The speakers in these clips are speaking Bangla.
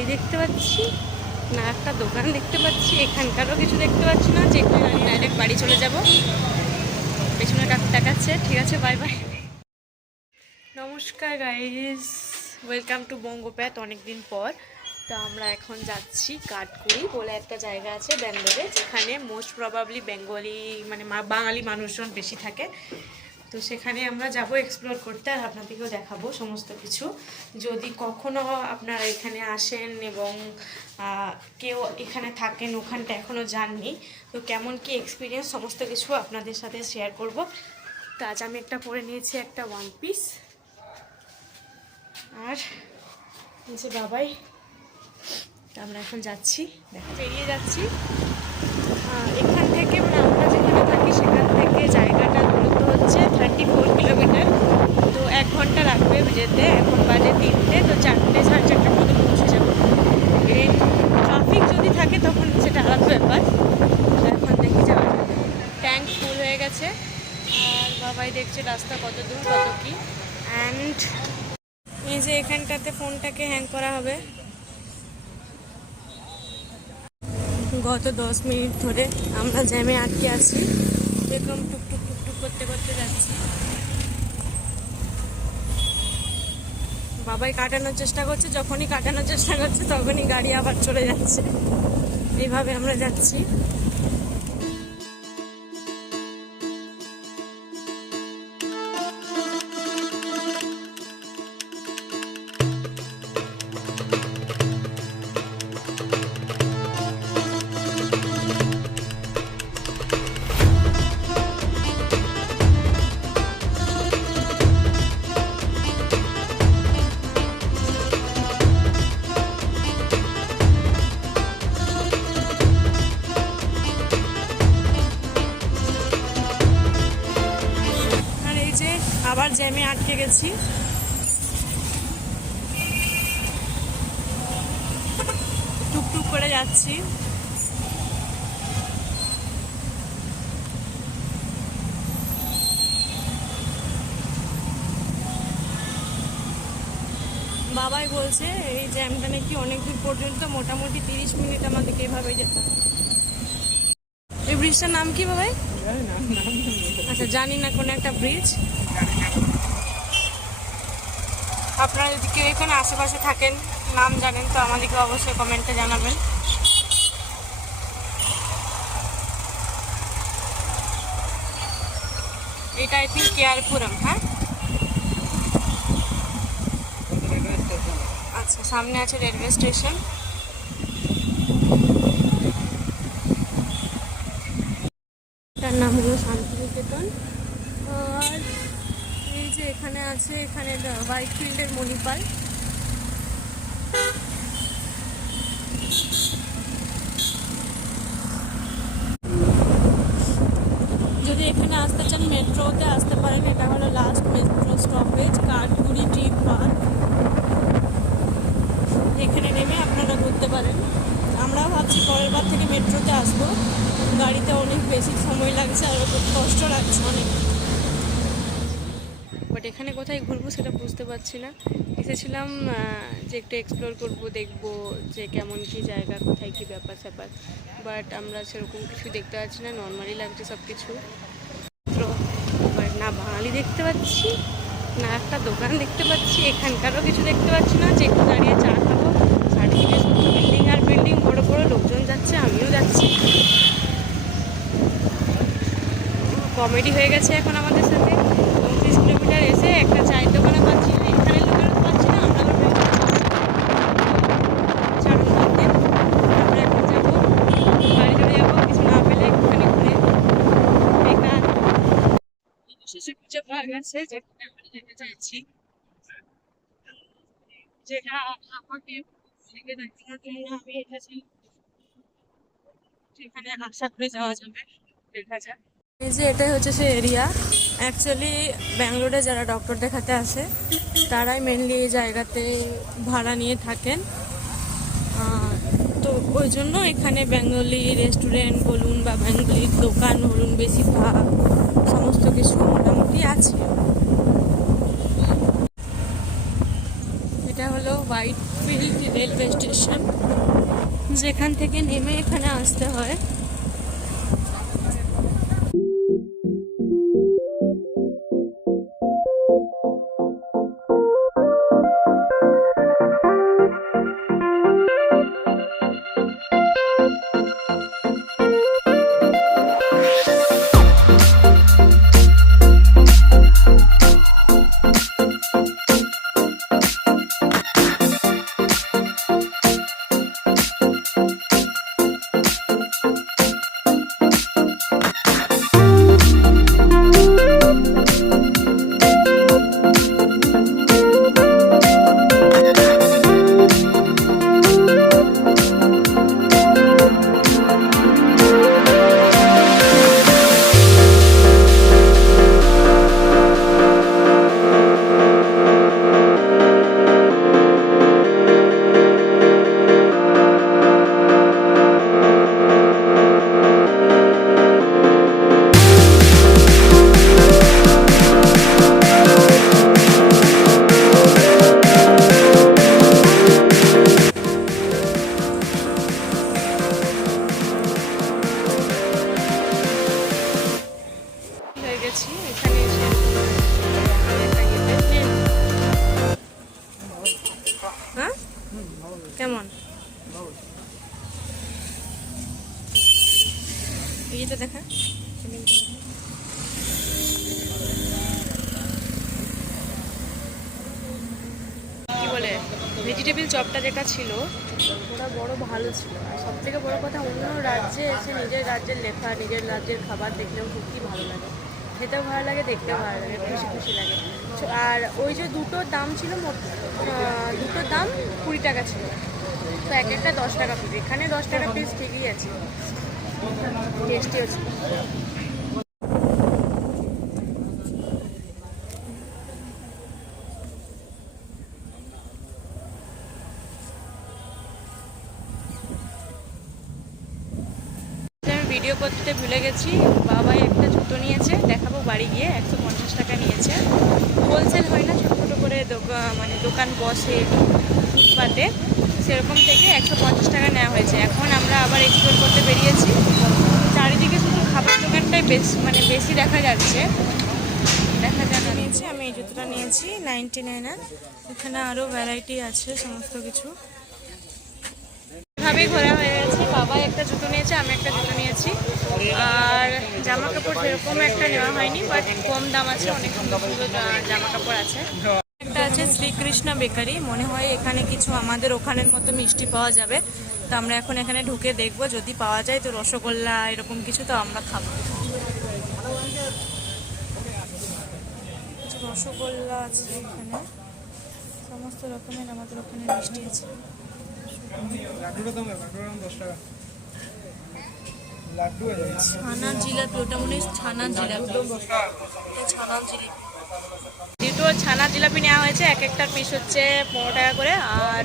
বাঙালি দেখতে পাচ্ছি, না একটা দোকান দেখতে পাচ্ছি, এখানকারও কিছু দেখতে পাচ্ছি না। যে আমি ডাইরেক্ট বাড়ি চলে যাব। পেছনে কাকু দেখাচ্ছে। ঠিক আছে, বাই বাই। নমস্কার গাইস, ওয়েলকাম টু বঙ্গপ্যাথ। অনেকদিন পর তো আমরা এখন যাচ্ছি কাঠগুড়ি বলে একটা জায়গা আছে ব্যাঙ্গালোরে, যেখানে মোস্ট প্রবাবলি বেঙ্গলি মানে বাঙালি মানুষজন বেশি থাকে। তো সেখানে আমরা যাব এক্সপ্লোর করতে, আর আপনাদেরকেও দেখাবো সমস্ত কিছু। যদি কখনো আপনারা এখানে আসেন এবং কেউ এখানে থাকেন, ওখানটা এখনও যাননি, তো কেমন কি এক্সপিরিয়েন্স সমস্ত কিছু আপনাদের সাথে শেয়ার করব। তো আজ আমি একটা পরে নিয়েছি, একটা ওয়ান পিস, আর নিচে বাবাই। তো আমরা এখন যাচ্ছি, বেরিয়ে যাচ্ছি এখান থেকে। মানে আমরা যেখানে থাকি সেখান থেকে জায়গাটা দূরত্ব হচ্ছে 34 কিলোমিটার। তো 1 ঘন্টা লাগবে যেতে। এখন বাজে 3টে, তো 4টে সাড়ে 4টার মধ্যে পৌঁছে যাবো। ট্রাফিক যদি থাকে তখন সেটা আলাদা ব্যাপার। তো এখন দেখি যাওয়া যাবে। ট্যাঙ্ক ফুল হয়ে গেছে, আর বাবাই দেখছে রাস্তা কত দূর কত কি। অ্যান্ড এই যে এখানটাতে ফোনটাকে হ্যাং করা হবে। গত 10 মিনিট ধরে আমরা জ্যামে আটকে আছি, এরকম টুকটুক টুকটুক করতে করতে যাচ্ছি। বাবাই কাটানোর চেষ্টা করছে, যখনই কাটানোর চেষ্টা করছে তখনই গাড়ি আবার চলে যাচ্ছে। এইভাবে আমরা যাচ্ছি। আবার জ্যামে আটকে গেছি। টুকটুক করে যাচ্ছি। বাবাই বলছে এই জ্যামটা নাকি অনেক দূর পর্যন্ত, মোটামুটি 30 মিনিট আমাদেরকে এভাবে যেতে হবে। এই ব্রিজটার নাম কি বাবাই? আচ্ছা, জানি না, কোনো একটা ব্রিজ। আপনারা যদি কেউ এখানে আশেপাশে থাকেন, নাম জানেন, তো আমাদেরকে অবশ্যই কমেন্টে জানাবেন। এটা আই থিঙ্ক কেয়ারপুরম। হ্যাঁ, আচ্ছা, সামনে আছে রেলওয়ে স্টেশন। এটার নাম হলো শান্তিনিকেতন। আর এই যে এখানে আছে, এখানে হোয়াইট ফিল্ডের মণিপাল। যদি এখানে আসতে চান মেট্রোতে আসতে পারেন। এটা হলো লাস্ট মেট্রো স্টপেজ কাঠগুড়ি টি পার্ক। এখানে নেমে আপনারা ঘুরতে পারেন। আমরাও ভাবছি পরের বার থেকে মেট্রোতে আসবো। গাড়িতে অনেক বেশি সময় লাগছে আর খুব কষ্ট লাগছে অনেক। বাট এখানে কোথায় ঘুরবো সেটা বুঝতে পারছি না। এসেছিলাম যে একটু এক্সপ্লোর করবো, দেখবো যে কেমন কি জায়গা, কোথায় কি ব্যাপার স্যাপার। বাট আমরা সেরকম কিছু দেখতে পাচ্ছি না, নর্মালি লাগছে সব কিছু। বাট না বাঙালি দেখতে পাচ্ছি, না একটা দোকান দেখতে পাচ্ছি, এখানকারও কিছু দেখতে পাচ্ছি না। যে একটু দাঁড়িয়ে চা খাবো, চারদিকে শুধু বিল্ডিং আর বিল্ডিং, বড় বড় লোকজন যাচ্ছে, আমিও যাচ্ছি। কমেডি হয়ে গেছে এখন আমাদের সাথে। 29 কিলোমিটার এসে একটা চায়ের দোকানে পাচ্ছি না, এখানে লোকেরও পাচ্ছি না। আমরা ছাড়ুন করতে আমরা এখন যাবো, বাড়ি চলে যাবো। কিছু না পেলে একটুখানি ঘুরে বেকার। শেষে খুঁজে পাওয়া গেছে যেখানে আমরা যেতে চাইছি, যেটা আমাকে থেকে দেখানোর জন্য আমি এসেছি। সেখানে আশা করে যাওয়া যাবে, দেখা যাক। এই যে এটাই হচ্ছে সে এরিয়া। অ্যাকচুয়ালি ব্যাঙ্গালোরে যারা ডক্টর দেখাতে আসে তারাই মেনলি এই জায়গাতে ভাড়া নিয়ে থাকেন। তো ওই জন্য এখানে বেঙ্গলি রেস্টুরেন্ট বলুন বা বেঙ্গলি দোকান বলুন, বেশিরভাগ সমস্ত কিছু মোটামুটি আছে। এটা হলো হোয়াইটফিল্ড রেলওয়ে স্টেশন, যেখান থেকে নেমে এখানে আসতে হয়। হয়ে গেছি এখানে এসে হ্যাঁ কেমন এইটা দেখা কি বলে ভেজিটেবিল চপটা যেটা ছিল ওটা বড় ভালো ছিল। আর সব থেকে বড় কথা, অন্য রাজ্যে এসে নিজের রাজ্যের লেখা নিজের রাজ্যের খাবার দেখলেও সত্যি ভালো লাগে, খেতেও ভালো লাগে, দেখতেও ভালো লাগে, খুশি খুশি লাগে। আর ওই যে দুটোর দাম ছিল দুটোর দাম 20 টাকা ছিল, তো এক একটা 10 টাকা পিস। এখানে 10 টাকা পিস ঠিকই আছে, টেস্টিও ছিল। ভিডিও করতে ভুলে গেছি, বাবাই একটা জুতো নিয়েছে, দেখাবো বাড়ি গিয়ে। 150 টাকা নিয়েছে, হোলসেল হয় না, ছোটো ছোটো করে মানে দোকান বসে ফুটপাতে, সেরকম থেকে 150 টাকা নেওয়া হয়েছে। এখন আমরা আবার এক্সপ্লোর করতে বেরিয়েছি। চারিদিকে শুধু খাবার দোকানটাই বেশি দেখা যাচ্ছে। নিয়েছি আমি এই জুতোটা নিয়েছি 99 এখানে আরও ভ্যারাইটি আছে সমস্ত কিছু। এভাবেই ঘোরা হয়ে গেছে। বাবা একটা জুতো নিয়েছে, আমি একটা জুতো নিয়েছি। আর জামা কাপড় সেরকম একটা নেওয়া হয়নি, বাট কম দাম আছে, অনেক সুন্দর সুন্দর জামা কাপড় আছে। একটা আছে শ্রীকৃষ্ণ বেকারি, মনে হয় এখানে কিছু আমাদের ওখানের মতো মিষ্টি পাওয়া যাবে। তো আমরা এখন এখানে ঢুকে দেখবো, যদি পাওয়া যায় তো রসগোল্লা এরকম কিছু তো আমরা খাবো। রসগোল্লা আছে এখানে, সমস্ত রকমের আমাদের ওখানে মিষ্টি আছে। ছানা জিলাপি, ওটা মনে হয় ছানা জিলাপি। দুটো ছানা জিলাপি নেওয়া হয়েছে, এক একটার পিস হচ্ছে 15 টাকা করে। আর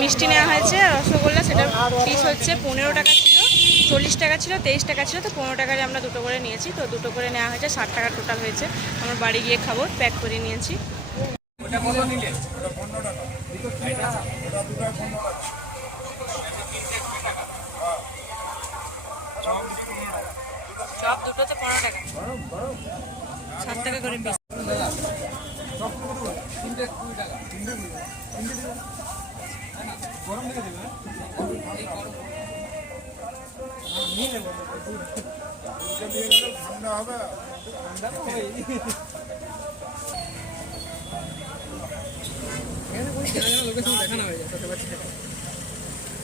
মিষ্টি নেওয়া হয়েছে রসগোল্লা, সেটার পিস হচ্ছে 15 টাকা ছিল, 40 টাকা ছিল, 23 টাকা ছিল, তো 15 টাকায় আমরা দুটো করে নিয়েছি। তো দুটো করে নেওয়া হয়েছে, 60 টাকা টোটাল হয়েছে। আমরা বাড়ি গিয়ে খাবো, প্যাক করে নিয়েছি। চপ দুটোতে 15 টাকা, 7 টাকা করে পিস।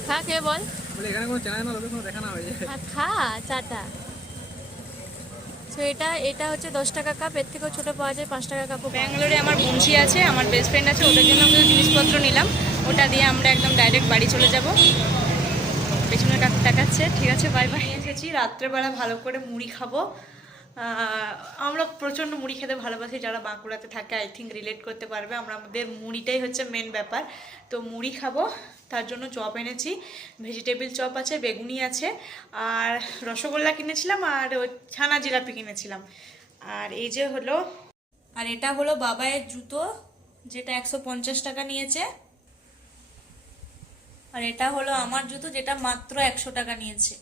খা খেয়ে বল, এখানে কোনো চেনা জানা লোকের সঙ্গে দেখা না হয়ে যায়। খা চাটা। তো এটা হচ্ছে 10 টাকা কাপ, এর থেকেও ছোটো পাওয়া যায় 5 টাকা কাপ। ব্যাঙ্গালোরে আমার মুন্সি আছে, আমার বেস্ট ফ্রেন্ড আছে, ওটার জন্য কিছু জিনিসপত্র নিলাম, ওটা দিয়ে আমরা একদম ডাইরেক্ট বাড়ি চলে যাব। পেছনে দেখাচ্ছে, ঠিক আছে, বাই বাই। এসেছি রাত্রেবেলা ভালো করে মুড়ি খাবো। আমরা প্রচণ্ড মুড়ি খেতে ভালোবাসি, যারা বাঁকুড়াতে থাকে আই থিঙ্ক রিলেট করতে পারবে। আমাদের মুড়িটাই হচ্ছে মেন ব্যাপার। তো মুড়ি খাবো, তার জন্য চপ এনেছি, ভেজিটেবিল চপ আছে, বেগুনি আছে, আর রসগোল্লা কিনেছিলাম, আর ছানা জিলাপি কিনেছিলাম। আর এই যে হলো, আর এটা হলো বাবাইয়ের জুতো, যেটা 150 টাকা নিয়েছে। আর এটা হলো আমার জুতো, যেটা মাত্র 100 টাকা নিয়েছে।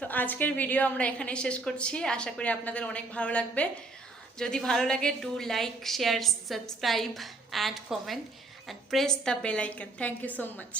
তো আজকের ভিডিও আমরা এখানেই শেষ করছি, আশা করি আপনাদের অনেক ভালো লাগবে। যদি ভালো লাগে, do like, share, subscribe and comment and press the bell icon. Thank you so much.